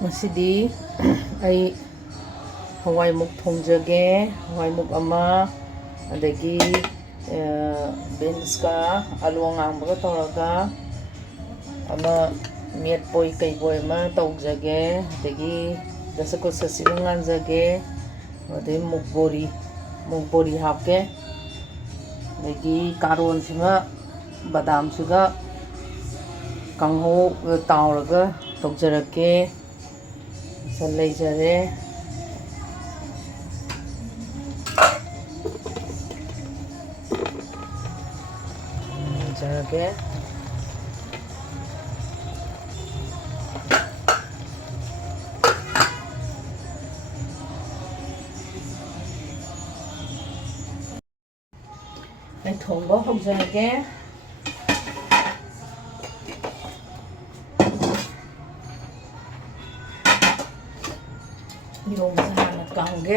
ꯉꯁꯤꯗꯤ ꯑꯩ ꯍꯋꯥꯏꯃꯨꯛ ꯊꯣꯡꯖꯒꯦ ꯍꯋꯥꯏꯃꯨꯛ ꯑꯃ ꯑꯗꯒꯤ ꯕꯤꯟꯁꯀ ꯑꯂꯨ ꯑꯉꯥꯡꯕꯒ ꯇꯧꯔꯒ ꯑꯃ ꯃꯦꯠꯄꯣꯏ ꯀꯩꯕꯣꯏ ꯑꯃ ꯇꯧꯖꯒꯦ ꯑꯗꯒꯤ ꯗꯁꯀꯨꯁꯁꯤꯒ ꯉꯥꯟꯖꯒꯦ ꯑꯗꯒꯤ ꯃꯨꯛꯕꯣꯔꯤ ꯍꯥꯞꯀꯦ ꯑꯗꯒꯤ ꯀꯥꯔꯣꯟꯁꯤꯒ ꯕꯗꯥꯝꯁꯤꯒ ꯀꯥꯡꯍꯧ ꯇꯥꯎꯔꯒ ꯇꯧꯖꯔꯛꯀꯦ ꯂꯩꯖꯔꯦ ꯂꯩꯖꯔꯒꯦ ꯑꯩ ꯊꯣꯡꯕ ꯍꯧꯖꯔꯒꯦ ꯏꯔꯣꯡꯕꯁꯦ ꯍꯥꯟꯅ ꯀꯥꯝꯒꯦ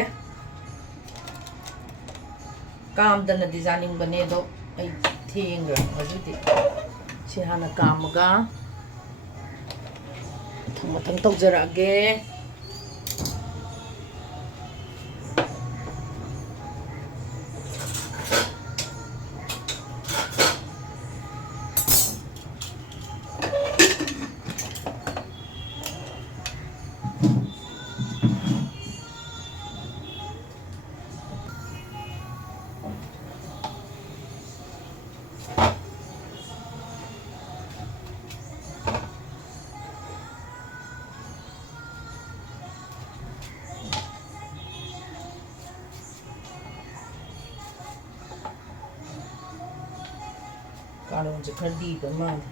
ꯀꯥꯝꯗꯅꯗꯤ ꯆꯥꯅꯤꯡꯕꯅꯦ ꯑꯗꯣ ꯑꯩ ꯊꯦꯡꯈ꯭ꯔꯦ ꯍꯧꯖꯤꯛꯇꯤ ꯁꯤ ꯍꯥꯟꯅ ꯀꯥꯝꯃꯒ ꯃꯊꯪ ꯇꯧꯖꯔꯛꯑꯒꯦ ꯀꯥꯔꯣꯟꯁꯦ ꯈꯔ ꯂꯤꯕ ꯃꯥꯜꯂꯦ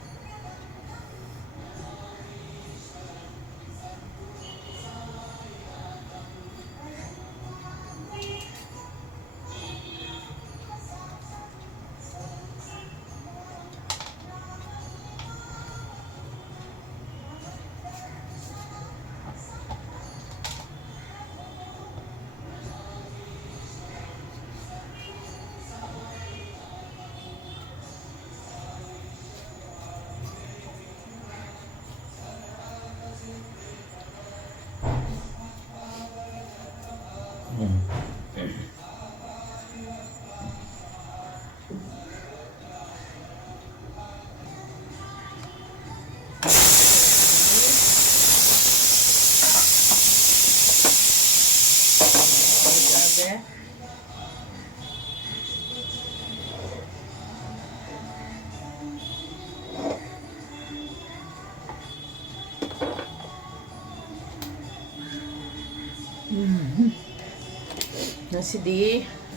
ꯉꯁꯤꯗꯤ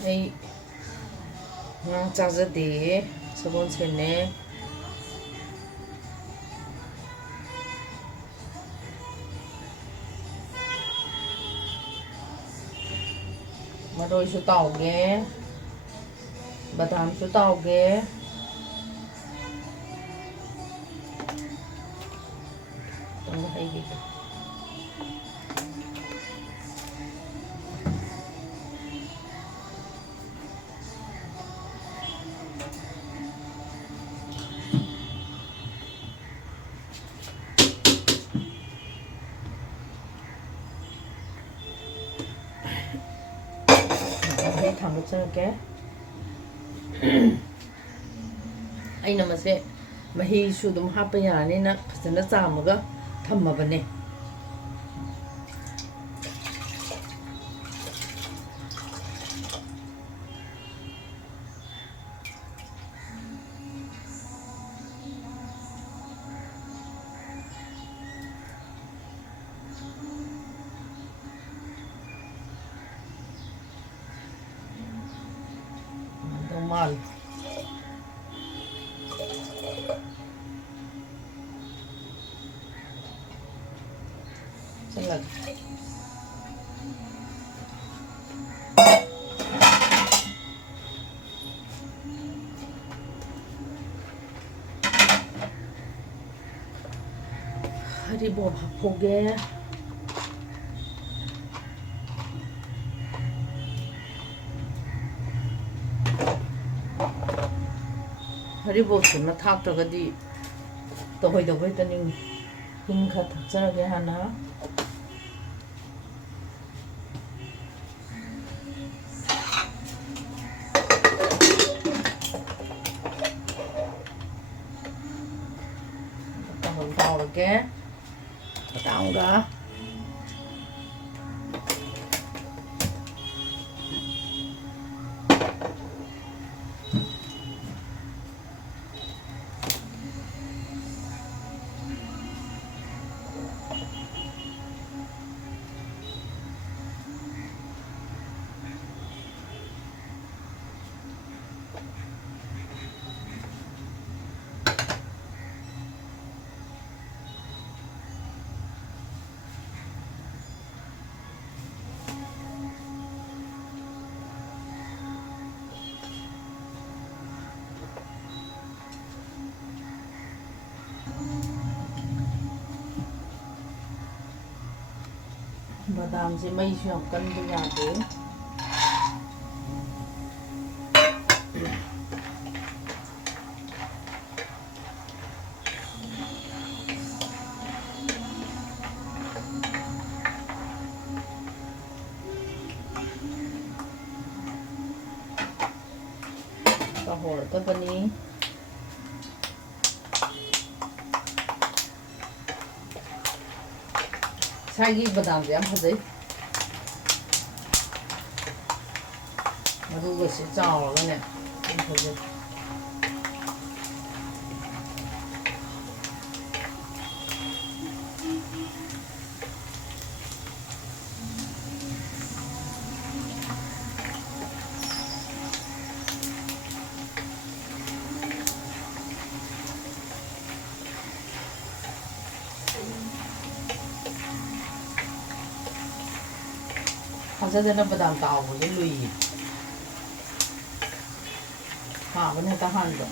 ꯑꯩ ꯉꯥ ꯆꯥꯖꯗꯦ ꯁꯒꯣꯜꯁꯦꯟꯅꯦ ꯃꯔꯣꯏꯁꯨ ꯇꯥꯎꯒꯦ ꯕꯗꯥꯝꯁꯨ ꯇꯥꯎꯒꯦ ꯍꯩꯒꯦ ꯊꯥꯡꯒꯠꯆꯔꯛꯀꯦ ꯑꯩꯅ ꯃꯁꯦ ꯃꯍꯤꯁꯨ ꯑꯗꯨꯝ ꯍꯥꯞꯄ ꯌꯥꯔꯅꯤꯅ ꯐꯖꯅ ꯆꯥꯝꯃꯒ ꯊꯝꯃꯕꯅꯦ mal salad haribo happoge ꯍꯔꯤꯕꯣꯞꯁꯤꯃ ꯊꯥꯛꯇ꯭ꯔꯒꯗꯤ ꯇꯧꯍꯩꯗꯧꯕ ꯍꯦꯛꯇ ꯅꯤꯡꯉꯤ ꯍꯤꯡ ꯈꯔ ꯊꯥꯛꯆꯔꯒꯦ ꯍꯥꯟꯅ ꯑꯗꯨꯝ ꯇꯥꯎꯔꯒꯦ ꯕꯗꯥꯝꯒ ꯕꯗꯥꯝꯁꯦ ꯃꯩꯁꯨ ꯌꯥꯝ ꯀꯟꯕ ꯌꯥꯗꯦ ꯇꯧꯍꯧꯔꯗꯕꯅꯤ ꯉꯁꯥꯏꯒꯤ ꯕꯗꯥꯝꯁꯦ ꯌꯥꯝ ꯐꯖꯩ ꯃꯔꯨꯒꯁꯦ ꯆꯥꯎꯔꯒꯅꯦ ꯌꯥꯝ ꯐꯖꯩ ꯐꯖꯗꯅ ꯕꯗꯥꯝ ꯇꯥꯎꯕꯁꯦ ꯂꯨꯏꯌꯦ ꯍꯥꯕꯅ ꯍꯦꯛꯇ ꯍꯥꯟꯕ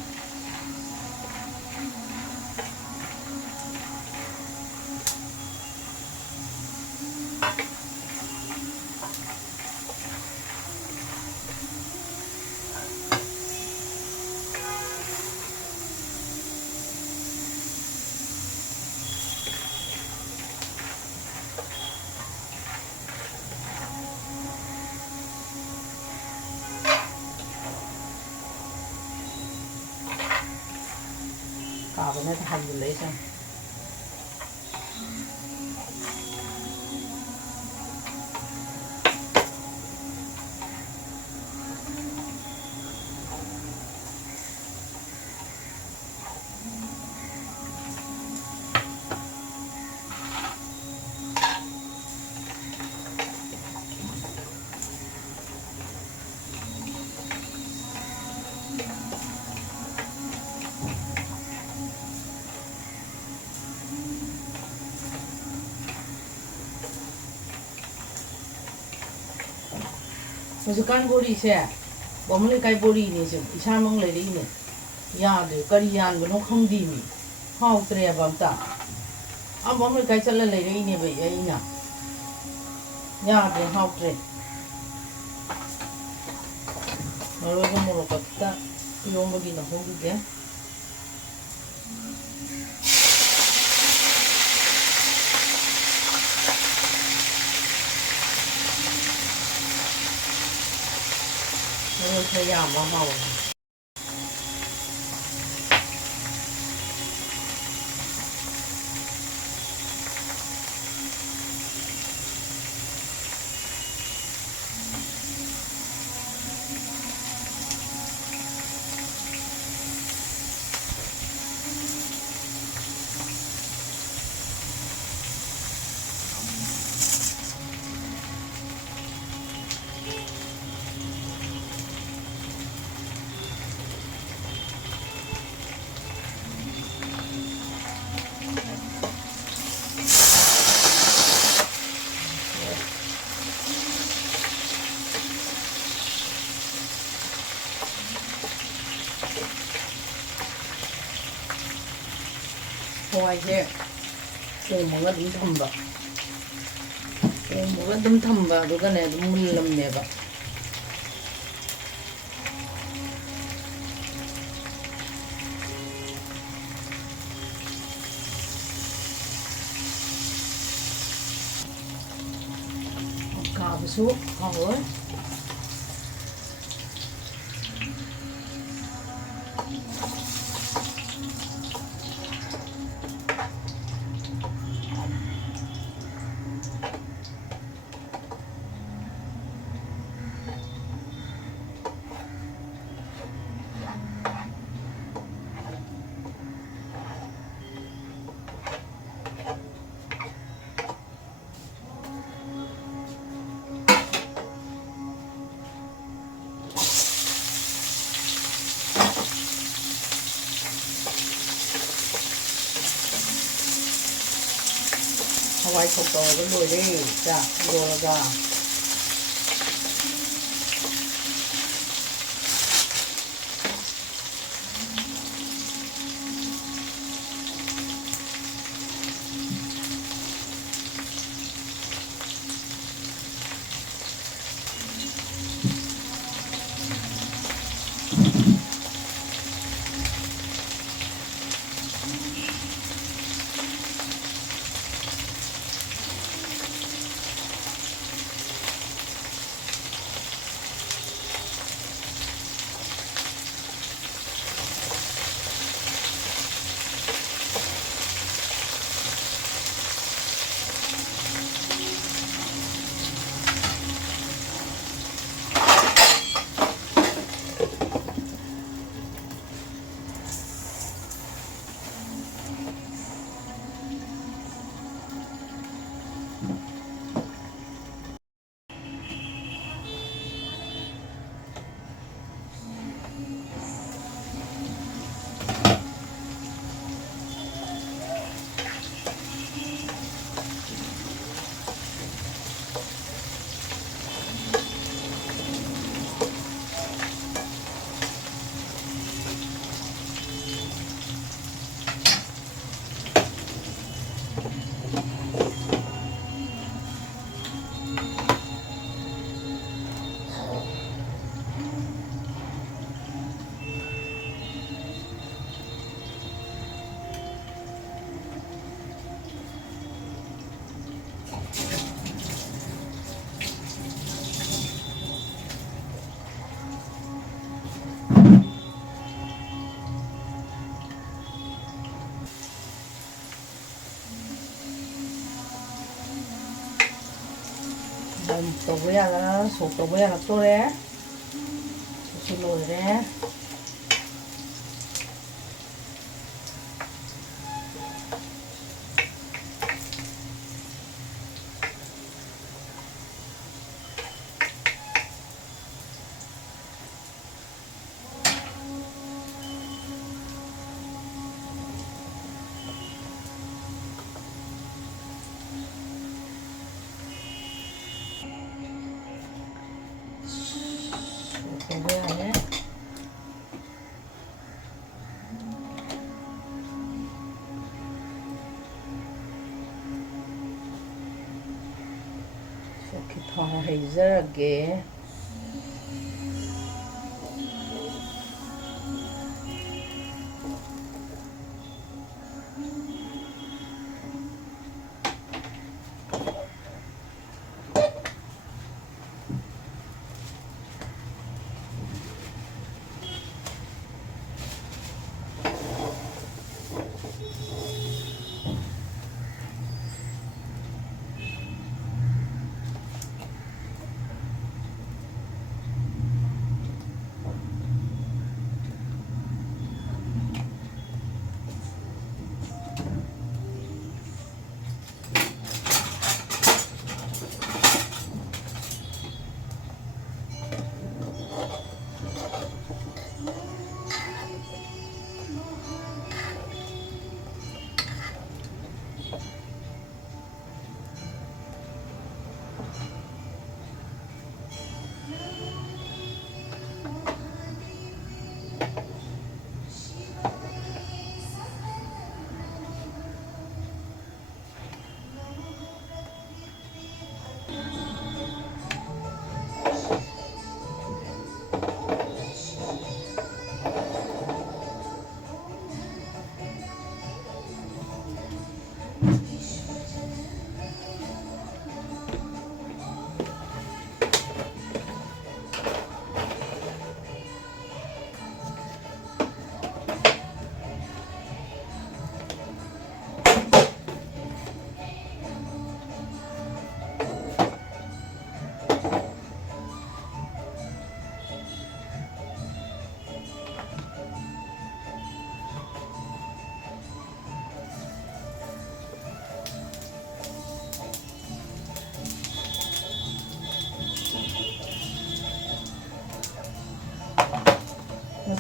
ꯀꯥꯕꯅ ꯍꯦꯛꯇ ꯍꯟꯖꯤꯜꯂꯛꯏꯁꯦ ꯍꯧꯖꯤꯛꯀꯥꯟ ꯕꯣꯔꯤꯁꯦ ꯕꯥꯃꯣꯟ ꯂꯩꯀꯥꯏ ꯕꯣꯔꯤꯅꯦꯁꯦ ꯏꯁꯥꯃꯛ ꯂꯩꯔꯛꯏꯅꯦ ꯌꯥꯗ꯭ꯔꯦ ꯀꯔꯤ ꯌꯥꯟꯕꯅꯣ ꯈꯪꯗꯦꯃꯤ ꯍꯥꯎꯇ꯭ꯔꯦꯕ ꯑꯝꯇ ꯕꯥꯃꯣꯟ ꯂꯩꯀꯥꯏ ꯆꯠꯂ ꯂꯩꯔꯛꯏꯅꯦꯕ ꯑꯩꯅ ꯌꯥꯗ꯭ꯔꯦ ꯍꯥꯎꯇ꯭ꯔꯦ ꯃꯔꯣꯏꯒ ꯃꯣꯔꯣꯛꯀ ꯈꯤꯇ ꯏꯔꯣꯝꯕꯒꯤ ꯂꯧꯍꯧꯈꯤꯒꯦ môi khơi dòng màu màu hawaiiसे ꯊꯣꯡꯉꯒ ꯑꯗꯨꯝ ꯊꯝꯕ ꯊꯣꯡꯉꯒ ꯑꯗꯨꯝ ꯊꯝꯕ ꯑꯗꯨꯒꯅꯦ ꯑꯗꯨꯝ ꯃꯨꯜꯂꯝꯅꯦꯕ ꯀꯥꯕꯁꯨ ꯍꯥꯎꯔꯣꯏ 하와이 톡톡을 노래. 자, 이거가. Tàu bữa là số tàu bữa là tôi đấy, xin lỗi đấy. Tàu bữa đấy. 이렇게 더 해저게.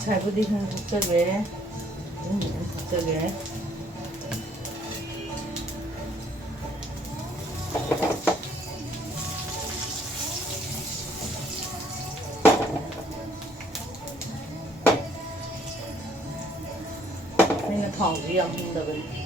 잘 부딪히는 복잡해. 복잡해. yanında böyle.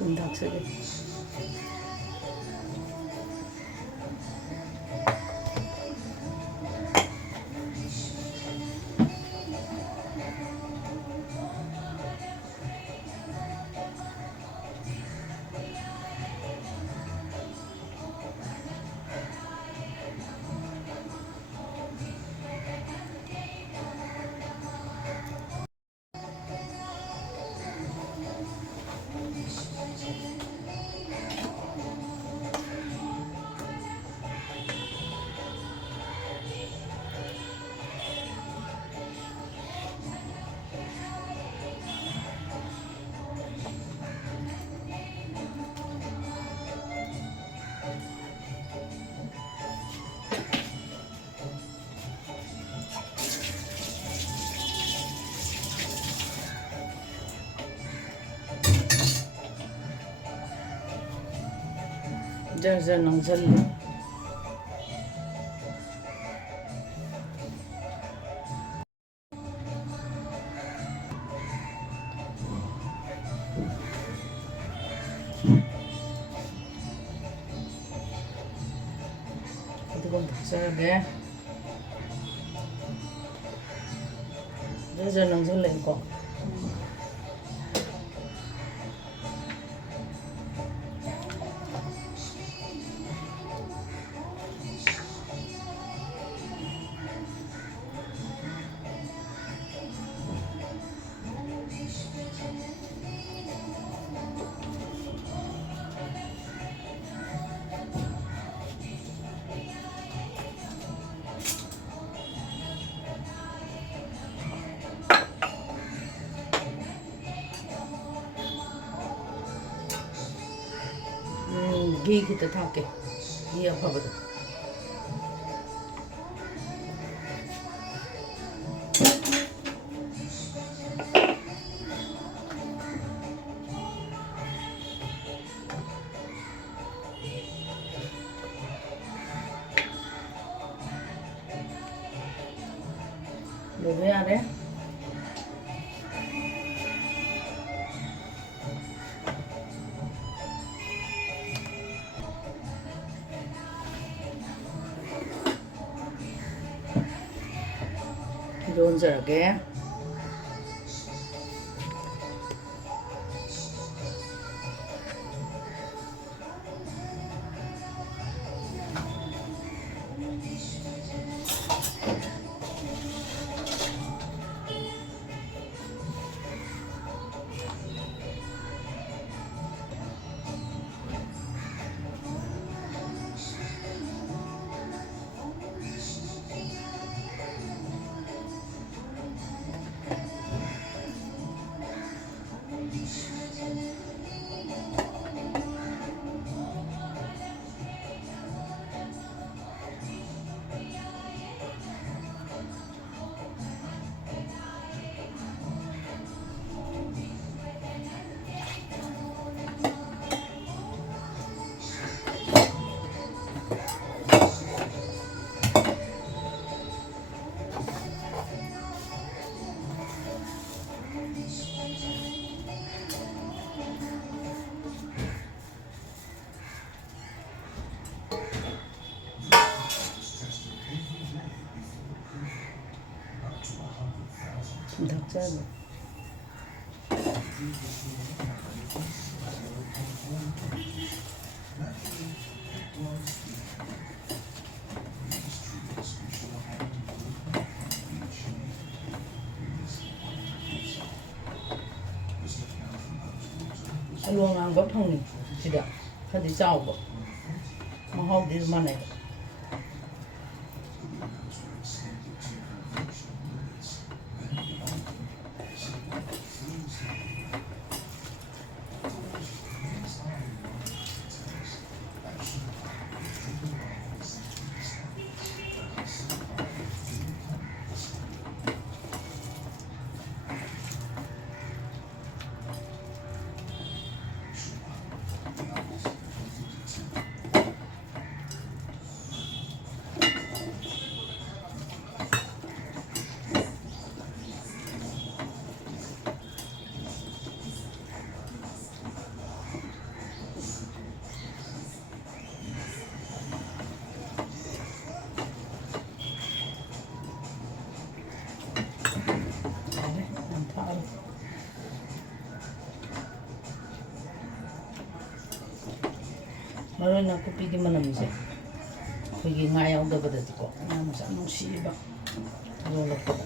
좀 닥치게. 잘잘 낭살래. 이건 닭살게. 잘잘 낭살래 이거. घी की तो ठाके ये अब बता ले आ रहे हैं 좋은 저렇게 ꯊꯛꯆꯕ ꯑꯂꯨ ꯑꯉꯥꯡꯕ ꯐꯪꯉꯤ ꯁꯤꯗ ꯈꯔꯗꯤ ꯆꯥꯎꯕ ꯃꯍꯥꯎꯗꯤ ꯃꯥꯟꯅꯩ ꯃꯔꯣꯏ ꯅꯥꯀꯨꯞꯄꯤꯒꯤ ꯃꯅꯝꯁꯦ ꯑꯩꯈꯣꯏꯒꯤ ꯉꯥ ꯌꯥꯎꯗꯕꯗꯗꯤꯀꯣ ꯌꯥꯝꯅ ꯅꯨꯡꯁꯤꯕ ꯂꯣꯜꯂꯛꯄꯗ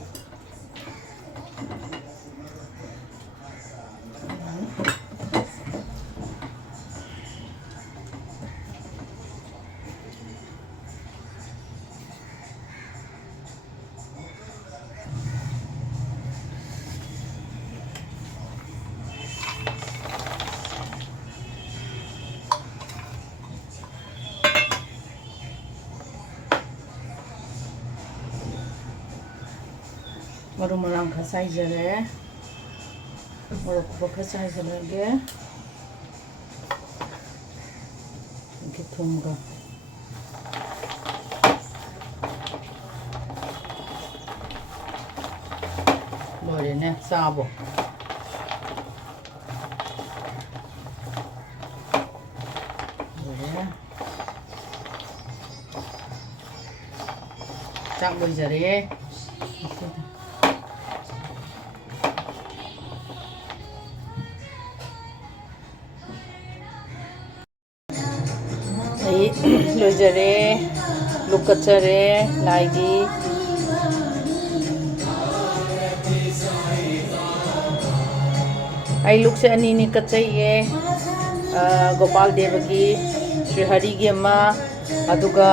ꯃꯔꯨ ꯃꯔꯥꯡ ꯈꯔ ꯆꯥꯏꯖꯔꯦ ꯃꯣꯔꯣꯛ ꯀꯨꯞꯄ ꯈꯔ ꯆꯥꯏꯖꯔꯒꯦ 이렇게 ꯊꯨꯝꯒ ꯂꯣꯏꯔꯦꯅꯦ ꯆꯥꯕ ꯂꯣꯏꯔꯦ ꯆꯥꯛ ꯂꯣꯏꯖꯔꯦ ꯑꯩ ꯂꯣꯏꯖꯔꯦ ꯂꯨꯛ ꯀꯠꯆꯔꯦ ꯂꯥꯏꯒꯤ ꯑꯩ ꯂꯨꯛꯁꯦ ꯑꯅꯤꯅꯤ ꯀꯠꯆꯩꯌꯦ ꯒꯣꯄꯥꯜ ꯗꯦꯕꯒꯤ ꯁ꯭ꯔꯤ ꯍꯔꯤꯒꯤ ꯑꯃ ꯑꯗꯨꯒ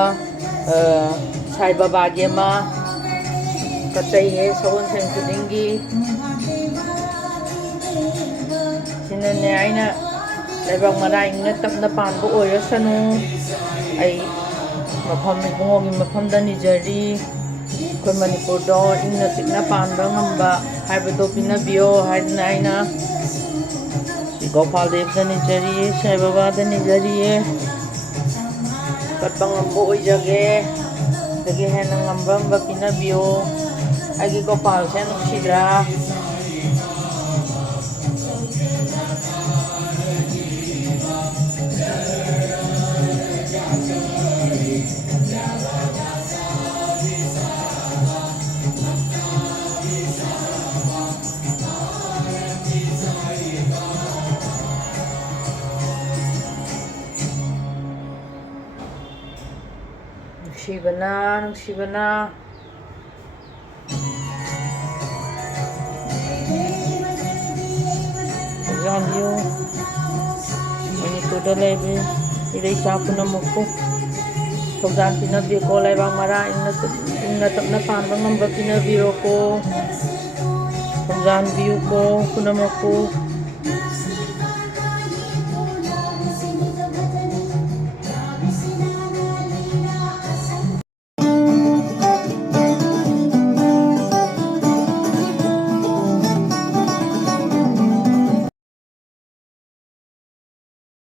ꯁꯥꯏ ꯕꯥꯕꯥꯒꯤ ꯑꯃ ꯀꯠꯆꯩꯌꯦ ꯁꯒꯣꯜꯁꯦꯟ ꯈꯨꯗꯤꯡꯒꯤ ꯁꯤꯅꯅꯦ ꯑꯩꯅ ꯂꯩꯕꯥꯛ ꯃꯔꯥ ꯏꯪꯅ ꯇꯞꯅ ꯄꯥꯟꯕ ꯑꯣꯏꯔꯁꯅꯨ ꯑꯩ ꯃꯐꯝ ꯏꯕꯨꯡꯉꯣꯒꯤ ꯃꯐꯝꯗ ꯅꯤꯖꯔꯤ ꯑꯩꯈꯣꯏ ꯃꯅꯤꯄꯨꯔꯗ ꯏꯪꯅ ꯆꯤꯛꯅ ꯄꯥꯟꯕ ꯉꯝꯕ ꯍꯥꯏꯕꯗꯣ ꯄꯤꯅꯕꯤꯌꯣ ꯍꯥꯏꯗꯅ ꯑꯩꯅ ꯒꯣꯄꯥꯜ ꯗꯦꯕꯗ ꯅꯤꯖꯔꯤꯌꯦ ꯁꯥꯏ ꯕꯥꯕꯥꯗ ꯅꯤꯖꯔꯤꯌꯦ ꯀꯠꯄ ꯉꯝꯕ ꯑꯣꯏꯖꯒꯦ ꯑꯗꯒꯤ ꯍꯦꯟꯅ ꯉꯝꯕ ꯄꯤꯅꯕꯤꯌꯣ ꯑꯩꯒꯤ ꯒꯣꯄꯥꯜꯁꯦ ꯅꯨꯡꯁꯤꯗ꯭ꯔꯥ ꯅꯨꯡꯁꯤꯕꯅ ꯅꯨꯡꯁꯤꯕꯅ ꯊꯧꯖꯥꯟꯕꯤꯌꯨ ꯃꯅꯤꯄꯨꯔꯗ ꯂꯩꯕ ꯏꯔꯩꯆꯥ ꯄꯨꯝꯅꯃꯛꯄꯨ ꯊꯧꯖꯥꯟ ꯄꯤꯅꯕꯤꯌꯨꯀꯣ ꯂꯩꯕꯥꯛ ꯃꯔꯥ ꯏꯪꯅ ꯇꯞꯅ ꯄꯥꯟꯕ ꯉꯝꯕ ꯄꯤꯅꯕꯤꯔꯣꯀꯣ ꯊꯧꯖꯥꯟꯕꯤꯌꯨꯀꯣ ꯄꯨꯝꯅꯃꯛꯄꯨ